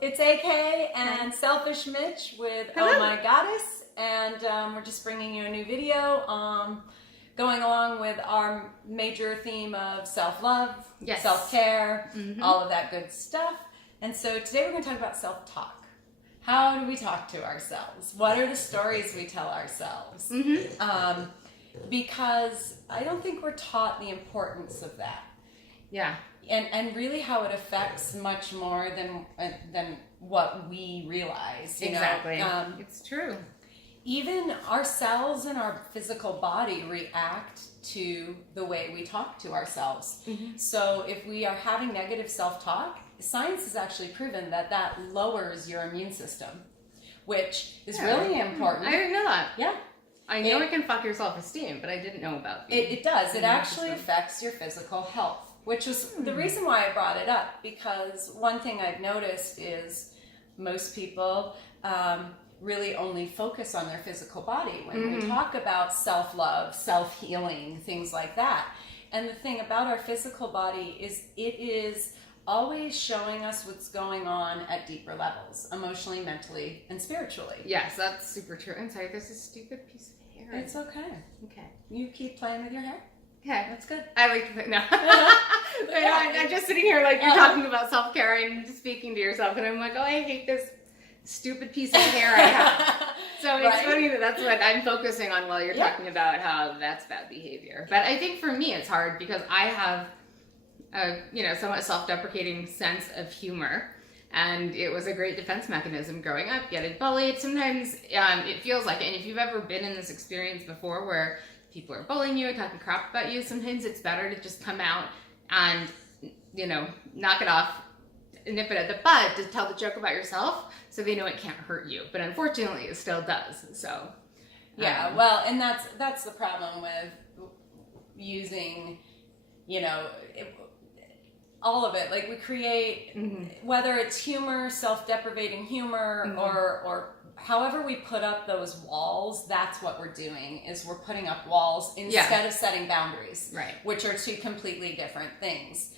it's AK and Selfish Mitch with Hello. Oh My Goddess, and we're just bringing you a new video going along with our major theme of self-love, Yes. self-care, all of that good stuff. And so today we're going to talk about self-talk. How do we talk to ourselves? What are the stories we tell ourselves? Because I don't think we're taught the importance of that. Yeah. And really how it affects much more than what we realize. You Exactly. know? It's true. Even our cells in our physical body react to the way we talk to ourselves. So if we are having negative self-talk, science has actually proven that that lowers your immune system, which is really important. I didn't know that. Yeah. I know it can fuck your self-esteem, but I didn't know about It does. It actually affects your physical health, which was the reason why I brought it up, because one thing I've noticed is most people really only focus on their physical body when we talk about self-love, self-healing, things like that. And the thing about our physical body is it is always showing us what's going on at deeper levels, emotionally, mentally, and spiritually. Yes, that's super true. I'm sorry, there's a stupid piece of hair. It's okay. Okay. You keep playing with your hair. Okay. That's good. I like to think, no. I'm just sitting here like you're talking about self-care and speaking to yourself, and I'm like, oh, I hate this stupid piece of hair I have. So it's funny that that's what I'm focusing on while you're talking about how that's bad behavior. But I think for me it's hard because I have a somewhat self-deprecating sense of humor. And it was a great defense mechanism growing up, getting bullied. Sometimes it feels like it. And if you've ever been in this experience before where people are bullying you and talking crap about you, sometimes it's better to just come out and, knock it off, nip it at the bud, to tell the joke about yourself so they know it can't hurt you. But unfortunately, it still does. So, well, and that's the problem with using, all of it. Like we create, whether it's humor, self-deprecating humor, or however we put up those walls, that's what we're doing, is we're putting up walls instead of setting boundaries, right, which are two completely different things.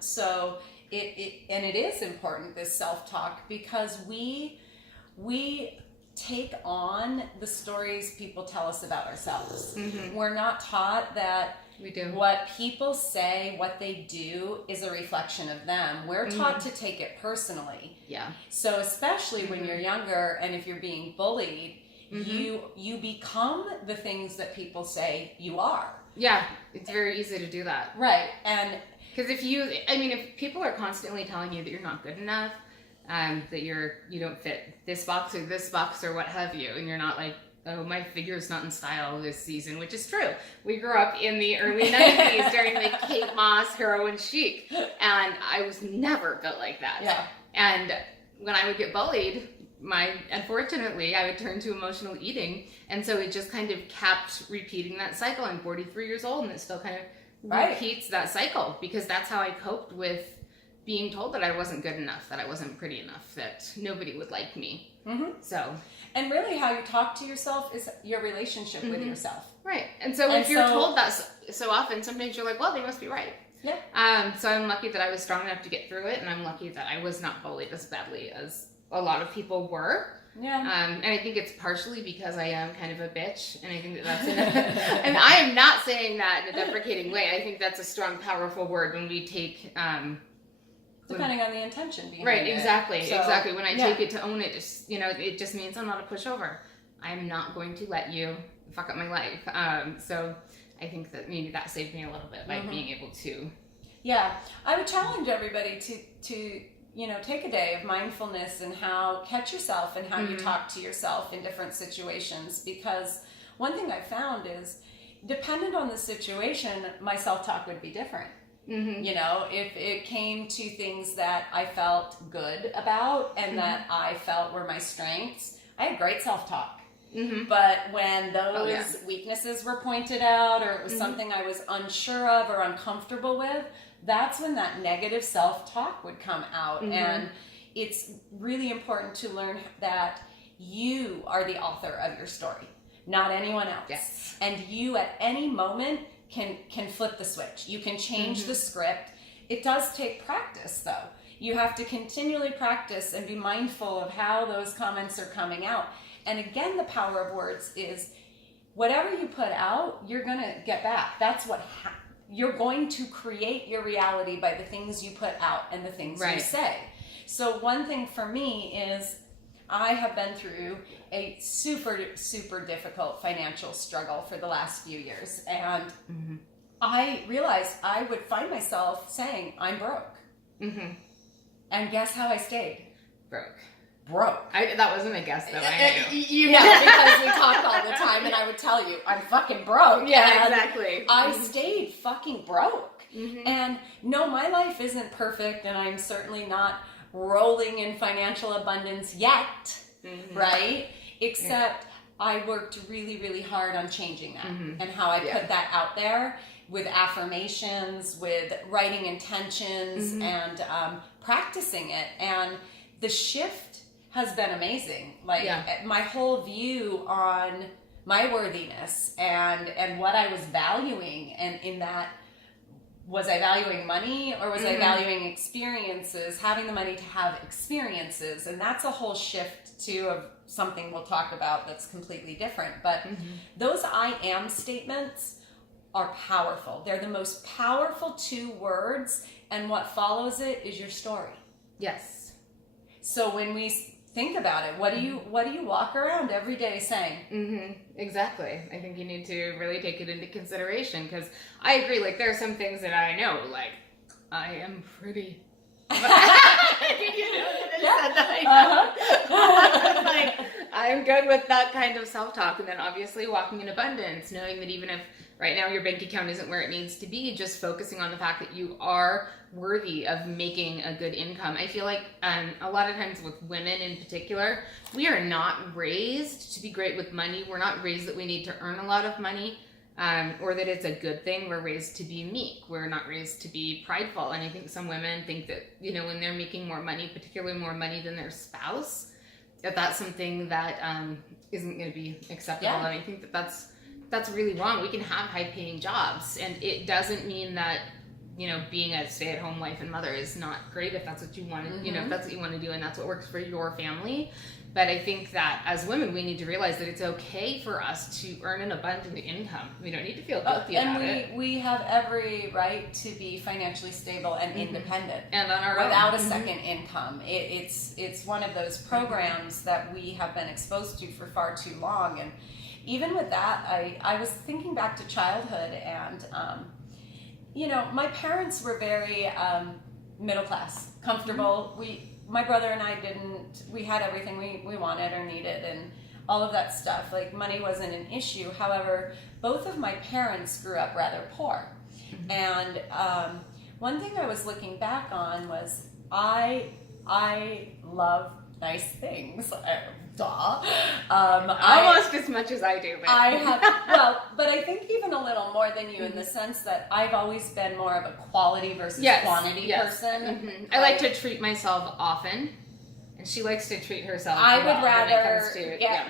So it is important, this self-talk, because we take on the stories people tell us about ourselves. We're not taught that we do. What people say, what they do, is a reflection of them. We're taught to take it personally. Yeah. So especially when you're younger and if you're being bullied, you become the things that people say you are. Yeah, it's very easy to do that. Right. And because if people are constantly telling you that you're not good enough, that you don't fit this box or what have you, and you're not like, oh, my figure's not in style this season, which is true. We grew up in the early 90s during the Kate Moss heroin chic, and I was never built like that. Yeah. And when I would get bullied, unfortunately, I would turn to emotional eating, and so it just kind of kept repeating that cycle. I'm 43 years old, and it still kind of repeats that cycle, because that's how I coped with being told that I wasn't good enough, that I wasn't pretty enough, that nobody would like me. So... And really how you talk to yourself is your relationship with yourself. Right. And so if you're told that so often, sometimes you're like, well, they must be right. Yeah. So I'm lucky that I was strong enough to get through it, and I'm lucky that I was not bullied as badly as a lot of people were. Yeah. And I think it's partially because I am kind of a bitch, and I think that's and I am not saying that in a deprecating way. I think that's a strong, powerful word when we take... depending on the intention behind right, it. exactly. When I take it to own it, just, it just means I'm not a pushover. I'm not going to let you fuck up my life. So I think that maybe that saved me a little bit by being able to. Yeah, I would challenge everybody to take a day of mindfulness and catch yourself and how you talk to yourself in different situations. Because one thing I've found is, dependent on the situation, my self-talk would be different. If it came to things that I felt good about and that I felt were my strengths, I had great self-talk. But when those weaknesses were pointed out, or it was something I was unsure of or uncomfortable with, that's when that negative self-talk would come out. And it's really important to learn that you are the author of your story, not anyone else. Yes. And you at any moment can flip the switch. You can change the script. It does take practice, though. You have to continually practice and be mindful of how those comments are coming out. And again, the power of words is whatever you put out, you're going to get back. That's what you're going to create your reality by the things you put out and the things you say. So one thing for me is I have been through a super, super difficult financial struggle for the last few years. And I realized I would find myself saying, I'm broke. And guess how I stayed? Broke. That wasn't a guess, though. I knew. You know, because we talk all the time, and I would tell you, I'm fucking broke. Yeah, exactly. I stayed fucking broke. And no, my life isn't perfect, and I'm certainly not rolling in financial abundance yet, right? Except I worked really, really hard on changing that and how I put that out there with affirmations, with writing intentions, and practicing it. And the shift has been amazing. Like my whole view on my worthiness and what I was valuing, and in that, was I valuing money or was I valuing experiences, having the money to have experiences? And that's a whole shift too of something we'll talk about that's completely different. But those I am statements are powerful. They're the most powerful 2 words, and what follows it is your story. Yes. So when we think about it, what do you walk around every day saying? Exactly. I think you need to really take it into consideration, because I agree, like there are some things that I know, like I am pretty. Did you know that I said that? Like, I'm good with that kind of self-talk. And then obviously walking in abundance, knowing that even if right now your bank account isn't where it needs to be, just focusing on the fact that you are worthy of making a good income. I feel like a lot of times with women in particular, we are not raised to be great with money. We're not raised that we need to earn a lot of money. Or that it's a good thing. We're raised to be meek. We're not raised to be prideful. And I think some women think that, you know, when they're making more money, particularly more money than their spouse, that's something that isn't going to be acceptable. And I think that that's really wrong. We can have high-paying jobs, and it doesn't mean that, you know, being a stay-at-home wife and mother is not great if that's what you want to, you know, if that's what you want to do and that's what works for your family. But I think that as women, we need to realize that it's okay for us to earn an abundant income. We don't need to feel guilty about it. And we have every right to be financially stable and independent. And on our without own. a second income. It's one of those programs that we have been exposed to for far too long. And even with that, I was thinking back to childhood, and you know, my parents were very middle class, comfortable. My brother and I we had everything we wanted or needed and all of that stuff. Like money wasn't an issue. However, both of my parents grew up rather poor. And one thing I was looking back on was I love nice things. Almost as much as I do. But. I have, but I think even a little more than you in the sense that I've always been more of a quality versus quantity person. I like to treat myself often, and she likes to treat herself. I would rather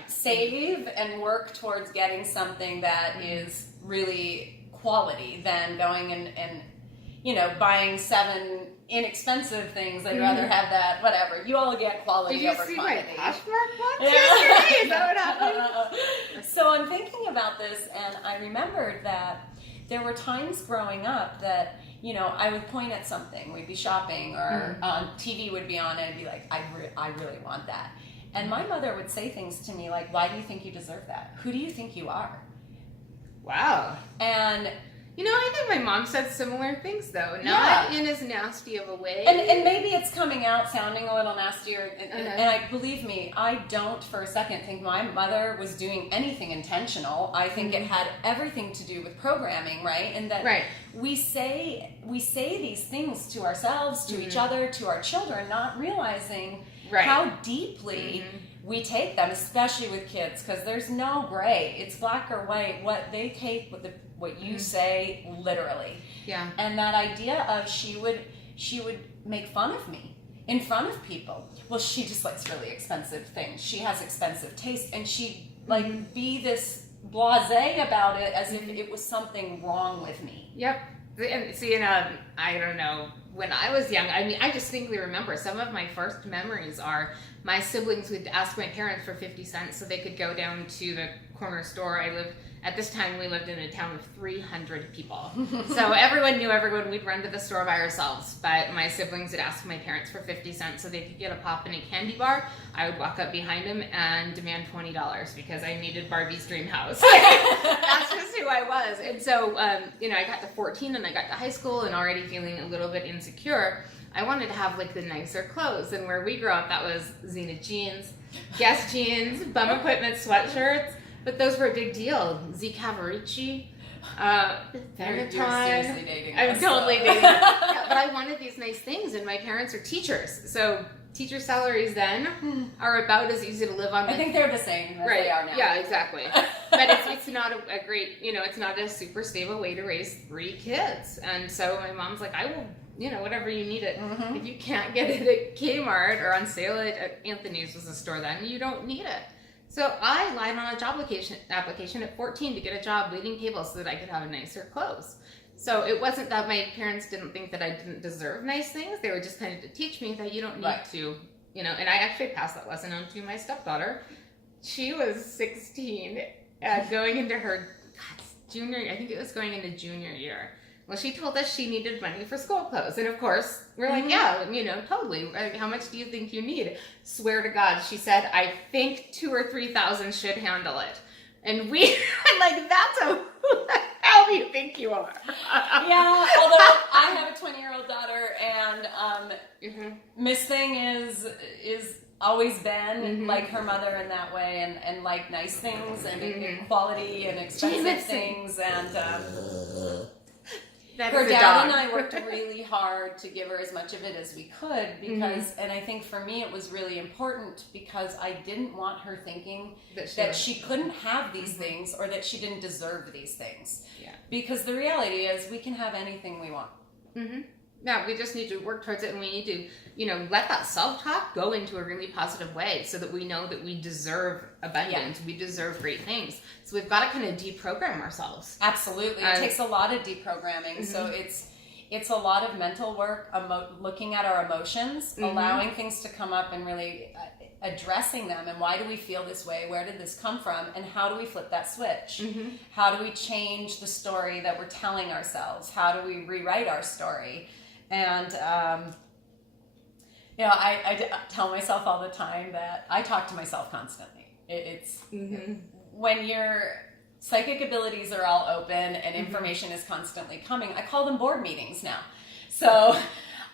save and work towards getting something that is really quality than going and you know, buying 7 inexpensive things. I'd rather have that, whatever. You all get quality over quantity. Did you see my Poshmark box yesterday? Is that what happened? So I'm thinking about this, and I remembered that there were times growing up that, you know, I would point at something. We'd be shopping, or TV would be on, and I'd be like, I really want that. And my mother would say things to me like, why do you think you deserve that? Who do you think you are? Wow. And... you know, I think my mom said similar things, though. Not in as nasty of a way. And maybe it's coming out sounding a little nastier. And believe me, I don't for a second think my mother was doing anything intentional. I think it had everything to do with programming, right? And that we say these things to ourselves, to each other, to our children, not realizing how deeply we take them, especially with kids, because there's no gray. It's black or white. What they take with what you say literally. Yeah. And that idea of she would make fun of me in front of people. Well, she just likes really expensive things. She has expensive taste, and she'd like be this blasé about it as if it was something wrong with me. Yep. And see, I don't know when I was young, I mean, I distinctly remember some of my first memories are my siblings would ask my parents for 50 cents so they could go down to the corner store. At this time, we lived in a town of 300 people. So everyone knew everyone. We'd run to the store by ourselves. But my siblings would ask my parents for 50 cents so they could get a pop and a candy bar. I would walk up behind them and demand $20 because I needed Barbie's dream house. That's just who I was. And so, I got to 14 and I got to high school and already feeling a little bit insecure. I wanted to have like the nicer clothes. And where we grew up, that was Zenith jeans, Guess jeans, Bum Equipment sweatshirts. But those were a big deal. Z Cavaricci, You're seriously dating I'm us, totally so. dating. Yeah, but I wanted these nice things, and my parents are teachers. So teacher salaries then are about as easy to live on. I think they're the same as they are now. Yeah, exactly. But it's not a great, it's not a super stable way to raise 3 kids. And so my mom's like, I will, whatever you need it. Mm-hmm. If you can't get it at Kmart or on sale at Anthony's was a store then, you don't need it. So I lied on a job application at 14 to get a job waiting tables so that I could have nicer clothes. So it wasn't that my parents didn't think that I didn't deserve nice things. They were just kind of to teach me that you don't need to, and I actually passed that lesson on to my stepdaughter. She was 16 going into her junior year. Well, she told us she needed money for school clothes. And of course, we're like, yeah, totally. How much do you think you need? Swear to God, she said, I think 2,000 or 3,000 should handle it. And we were like, that's who the hell do you think you are? Yeah, although I have a 20-year-old daughter, and Miss Thing is always been like her mother in that way, and like nice things and quality and expensive things, and her dad and I worked really hard to give her as much of it as we could because, and I think for me it was really important because I didn't want her thinking that she couldn't have these things or that she didn't deserve these things. Yeah. Because the reality is we can have anything we want. Yeah, we just need to work towards it, and we need to, let that self-talk go into a really positive way so that we know that we deserve abundance, we deserve great things. So we've got to kind of deprogram ourselves. Absolutely. It takes a lot of deprogramming. So it's a lot of mental work, looking at our emotions, allowing things to come up and really addressing them. And why do we feel this way? Where did this come from? And how do we flip that switch? How do we change the story that we're telling ourselves? How do we rewrite our story? And, I tell myself all the time that I talk to myself constantly. It's when your psychic abilities are all open and information is constantly coming, I call them board meetings now. So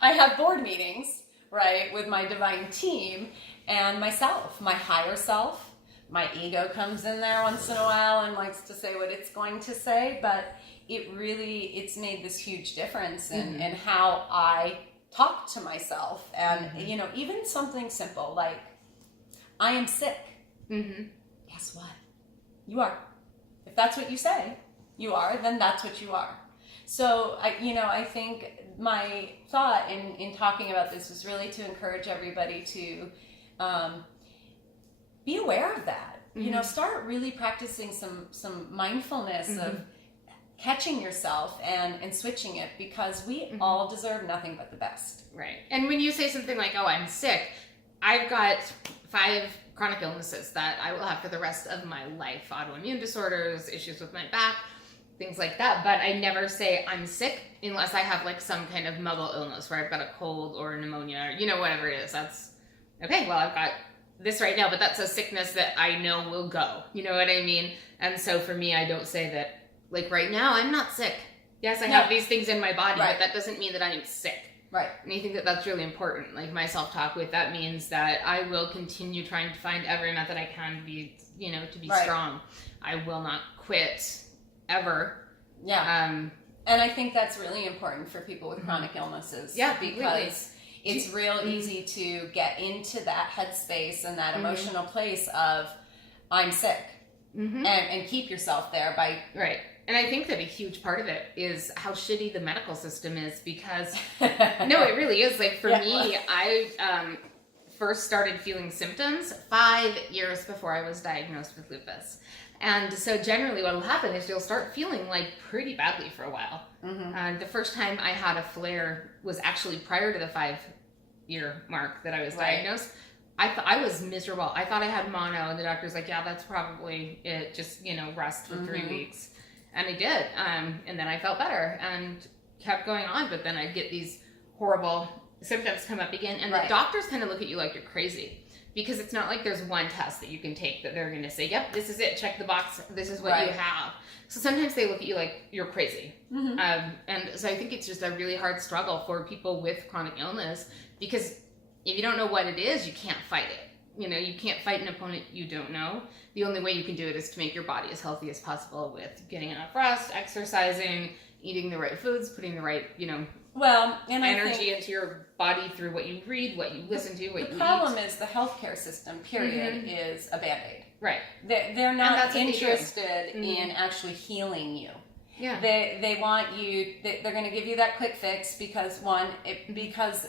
I have board meetings, right, with my divine team and myself, my higher self. My ego comes in there once in a while and likes to say what it's going to say, but it's made this huge difference in how I talk to myself. And, even something simple like, I am sick. Guess what? You are. If that's what you say you are, then that's what you are. So, I think my thought in talking about this was really to encourage everybody to be aware of that. Start really practicing some mindfulness of catching yourself and switching it, because we all deserve nothing but the best. Right. And when you say something like, oh, I'm sick, I've got 5 chronic illnesses that I will have for the rest of my life. Autoimmune disorders, issues with my back, things like that. But I never say I'm sick unless I have like some kind of muggle illness where I've got a cold or pneumonia or, whatever it is. That's, okay, well, I've got this right now, but that's a sickness that I know will go. You know what I mean? And so for me, I don't say that, like right now, I'm not sick. Yes, I have these things in my body, but that doesn't mean that I am sick. Right. And I think that that's really important. Like my self-talk with that means that I will continue trying to find every method I can to be, to be strong. I will not quit ever. Yeah. And I think that's really important for people with chronic illnesses. Yeah, because it's real easy to get into that headspace and that emotional place of I'm sick and keep yourself there by... Right. And I think that a huge part of it is how shitty the medical system is because, no, it really is. Like for me, I first started feeling symptoms 5 years before I was diagnosed with lupus. And so generally what will happen is you'll start feeling like pretty badly for a while. The first time I had a flare was actually prior to the 5-year mark that I was diagnosed. I was miserable. I thought I had mono, and the doctor's like, yeah, that's probably it. Just, rest for 3 weeks. And I did. And then I felt better and kept going on. But then I'd get these horrible symptoms come up again. And the doctors kind of look at you like you're crazy. Because it's not like there's one test that you can take that they're going to say, yep, this is it. Check the box. This is what you have. So sometimes they look at you like you're crazy. And so I think it's just a really hard struggle for people with chronic illness, because if you don't know what it is, you can't fight it. You can't fight an opponent you don't know. The only way you can do it is to make your body as healthy as possible with getting enough rest, exercising, eating the right foods, putting the right, energy into your body through what you read, what you listen to, what you eat. The problem is the healthcare system, period, is a Band-Aid. Right. They're not interested in actually healing you. Yeah. They want you, they're going to give you that quick fix because because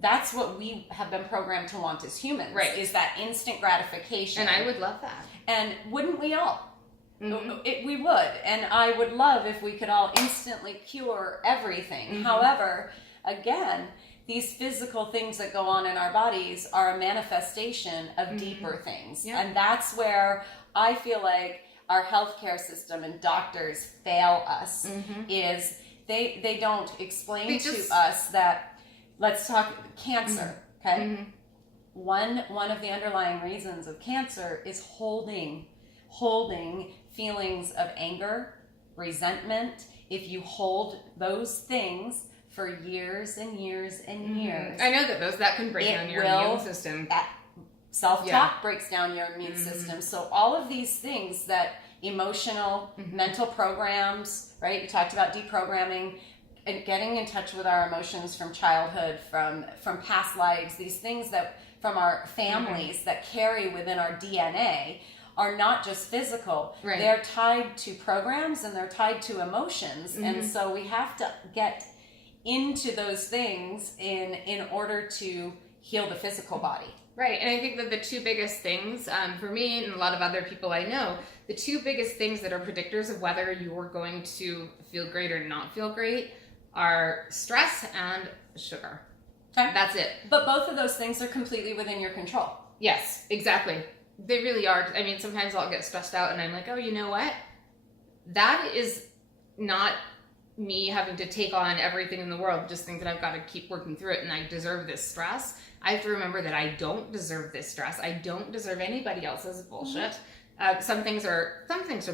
that's what we have been programmed to want as humans, is that instant gratification. And I would love that. And wouldn't we all? We would. And I would love if we could all instantly cure everything. However, again, these physical things that go on in our bodies are a manifestation of deeper things. Yeah. And that's where I feel like our healthcare system and doctors fail us, is they don't explain to us that. Let's talk cancer, okay? One of the underlying reasons of cancer is holding feelings of anger, resentment. If you hold those things for years and years and years, I know that can break down your immune system. Self-talk breaks down your immune system. So all of these things that emotional, mental programs, right? You talked about deprogramming, and getting in touch with our emotions from childhood, from past lives, these things that from our families that carry within our DNA are not just physical. Right. They're tied to programs and they're tied to emotions. And so we have to get into those things in order to heal the physical body. Right. And I think that the two biggest things, for me and a lot of other people I know, the two biggest things that are predictors of whether you're going to feel great or not feel great are stress and sugar. Okay. That's it. But both of those things are completely within your control. Yes, exactly. They really are. I mean, sometimes I'll get stressed out and I'm like, oh, you know what? That is not me having to take on everything in the world, just think that I've got to keep working through it and I deserve this stress. I have to remember that I don't deserve this stress. I don't deserve anybody else's bullshit. Some things are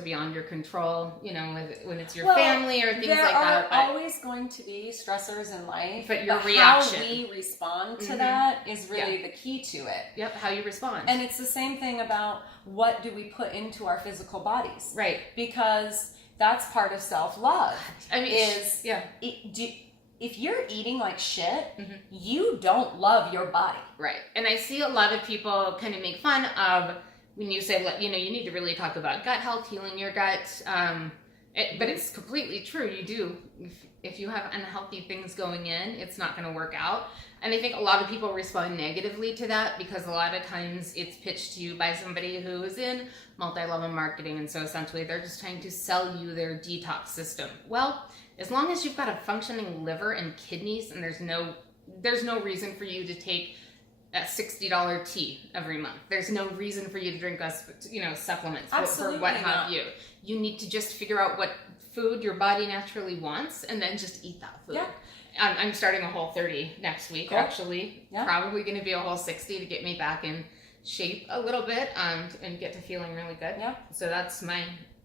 beyond your control, when it's your family or things like that. There are always going to be stressors in life, but your reaction, how we respond to that is really the key to it. Yep, how you respond. And it's the same thing about what do we put into our physical bodies, right? Because that's part of self-love. I mean, if you're eating like shit, you don't love your body, right? And I see a lot of people kind of make fun of. When you say, you need to really talk about gut health, healing your gut, but it's completely true. You do. If you have unhealthy things going in, it's not going to work out. And I think a lot of people respond negatively to that because a lot of times it's pitched to you by somebody who is in multi-level marketing. And so essentially they're just trying to sell you their detox system. Well, as long as you've got a functioning liver and kidneys and there's no reason for you to take a $60 tea every month. There's no reason for you to drink supplements for what have you. You need to just figure out what food your body naturally wants and then just eat that food. Yeah. I'm starting a Whole30 next week, actually. Yeah. Probably going to be a Whole60 to get me back in shape a little bit and get to feeling really good. Yeah. So that's my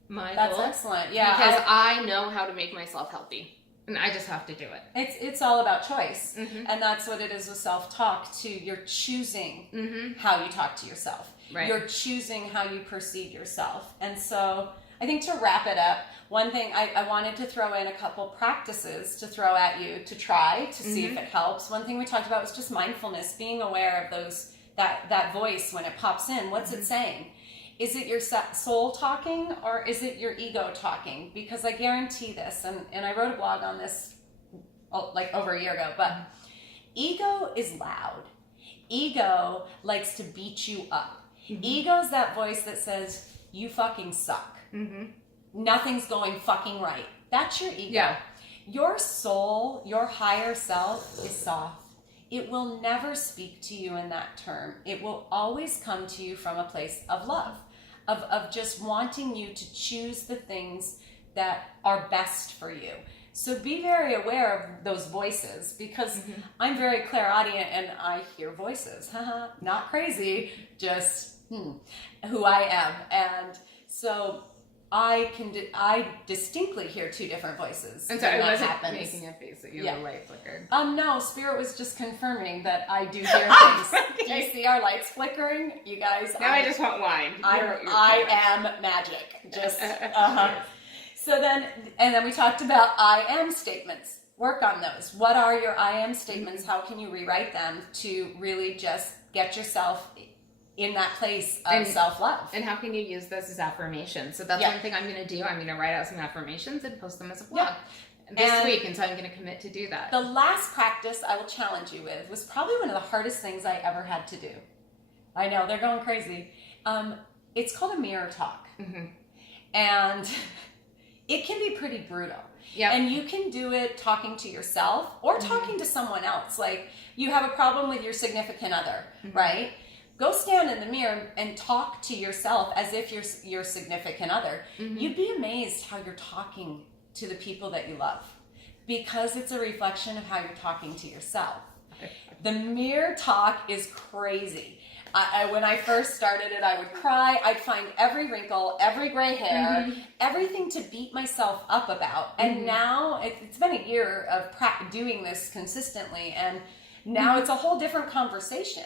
That's goal. Excellent. Yeah. Because I know how to make myself healthy. And I just have to do it. It's all about choice. And that's what it is with self-talk too. You're choosing how you talk to yourself. Right. You're choosing how you perceive yourself. And so I think to wrap it up, one thing I wanted to throw in a couple practices to throw at you to try to see if it helps. One thing we talked about was just mindfulness, being aware of that voice when it pops in. What's it saying? Is it your soul talking or is it your ego talking? Because I guarantee this, and I wrote a blog on this like over a year ago, but ego is loud. Ego likes to beat you up. Ego's that voice that says, you fucking suck. nothing's going fucking right. That's your ego. Yeah. Your soul, your higher self is soft. It will never speak to you in that term. It will always come to you from a place of love, of just wanting you to choose the things that are best for you. So be very aware of those voices, because I'm very clairaudient and I hear voices. Not crazy, just who I am. And so I distinctly hear two different voices. And so I wasn't happens. making a face at you, the light flickered. No, Spirit was just confirming that I do hear things. Okay. Do you see our lights flickering? You guys. Now I just want wine. I am magic. Just, So then we talked about I am statements. Work on those. What are your I am statements? How can you rewrite them to really just get yourself in that place of self-love? And how can you use this as affirmations? So that's one thing I'm going to do. I'm going to write out some affirmations and post them as a blog this week. And so I'm going to commit to do that. The last practice I will challenge you with was probably one of the hardest things I ever had to do. I know, they're going crazy. It's called a mirror talk. And it can be pretty brutal. And you can do it talking to yourself or talking to someone else. Like, you have a problem with your significant other, right? Go stand in the mirror and talk to yourself as if you're your significant other. You'd be amazed how you're talking to the people that you love, because it's a reflection of how you're talking to yourself. The mirror talk is crazy. When I first started it, I would cry. I'd find every wrinkle, every gray hair, everything to beat myself up about. And now it's been a year of doing this consistently, and now it's a whole different conversation.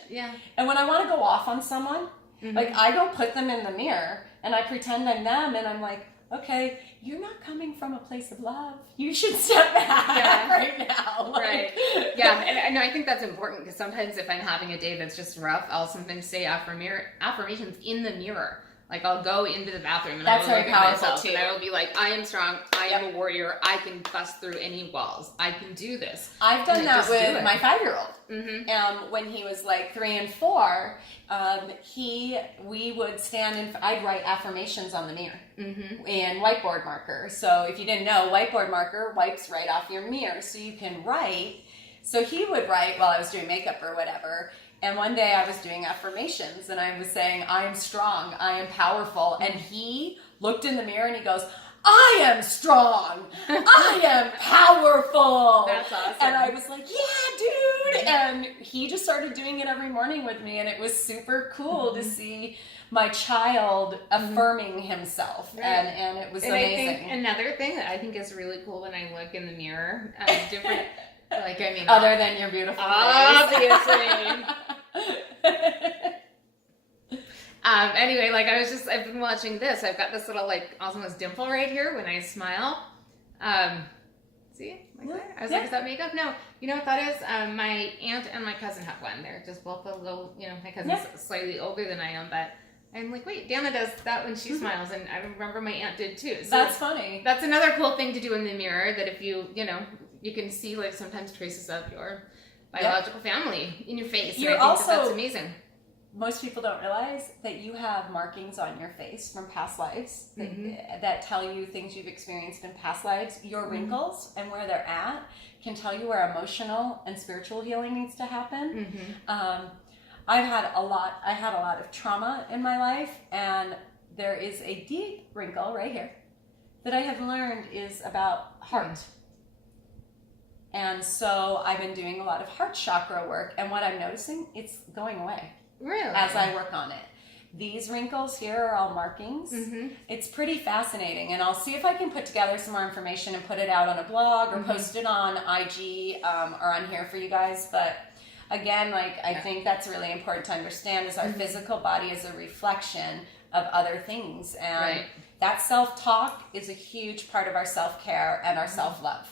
And when I want to go off on someone, like, I go put them in the mirror and I pretend I'm them, and I'm like, okay, you're not coming from a place of love. You should step back right now. Right. And I think that's important, because sometimes if I'm having a day that's just rough, I'll sometimes say affirmations in the mirror. Like, I'll go into the bathroom and I will look at myself and I will be like, I am strong. I am a warrior. I can bust through any walls. I can do this. I've done that with my 5-year-old. When he was like 3 and 4, we would stand and I'd write affirmations on the mirror in whiteboard marker. So if you didn't know, whiteboard marker wipes right off your mirror, so you can write. So he would write while I was doing makeup or whatever. And one day I was doing affirmations and I was saying, I am strong, I am powerful. And he looked in the mirror and he goes, I am strong, I am powerful. That's awesome. And I was like, yeah, dude. And he just started doing it every morning with me. And it was super cool to see my child affirming himself. And it was amazing. I think another thing that I think is really cool when I look in the mirror, different... Like, I mean, other than your beautiful face. Obviously. Anyway, like, I've been watching this. I've got this little, like, almost dimple right here when I smile. See? Like that? I was like, is that makeup? No. You know what that is? My aunt and my cousin have one. They're just both a little, my cousin's slightly older than I am, but I'm like, wait, Dana does that when she smiles, and I remember my aunt did too. So that's funny. That's another cool thing to do in the mirror, that if you can see, like, sometimes traces of your biological family in your face. You're and I think also, that's amazing. Most people don't realize that you have markings on your face from past lives that tell you things you've experienced in past lives. Your wrinkles and where they're at can tell you where emotional and spiritual healing needs to happen. I had a lot of trauma in my life, and there is a deep wrinkle right here that I have learned is about heart. And so I've been doing a lot of heart chakra work, and what I'm noticing, it's going away. Really? As I work on it. These wrinkles here are all markings. It's pretty fascinating, and I'll see if I can put together some more information and put it out on a blog or post it on IG or on here for you guys. But again, like, I think that's really important to understand, is our physical body is a reflection of other things, and that self-talk is a huge part of our self-care and our self-love.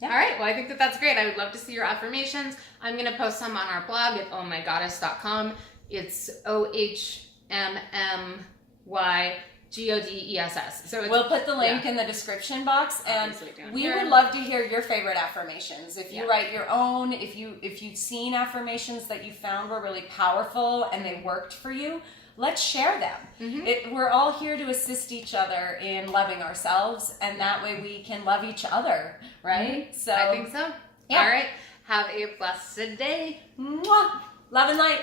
All right. Well, I think that's great. I would love to see your affirmations. I'm going to post some on our blog at ohmygoddess.com. It's OHMMYGODESS. So we'll put the link in the description box, and we would love to hear your favorite affirmations. If you write your own, if you've seen affirmations that you found were really powerful and they worked for you, let's share them. We're all here to assist each other in loving ourselves, and that way we can love each other, right? So I think so. Yeah. All right. Have a blessed day. Mwah. Love and light.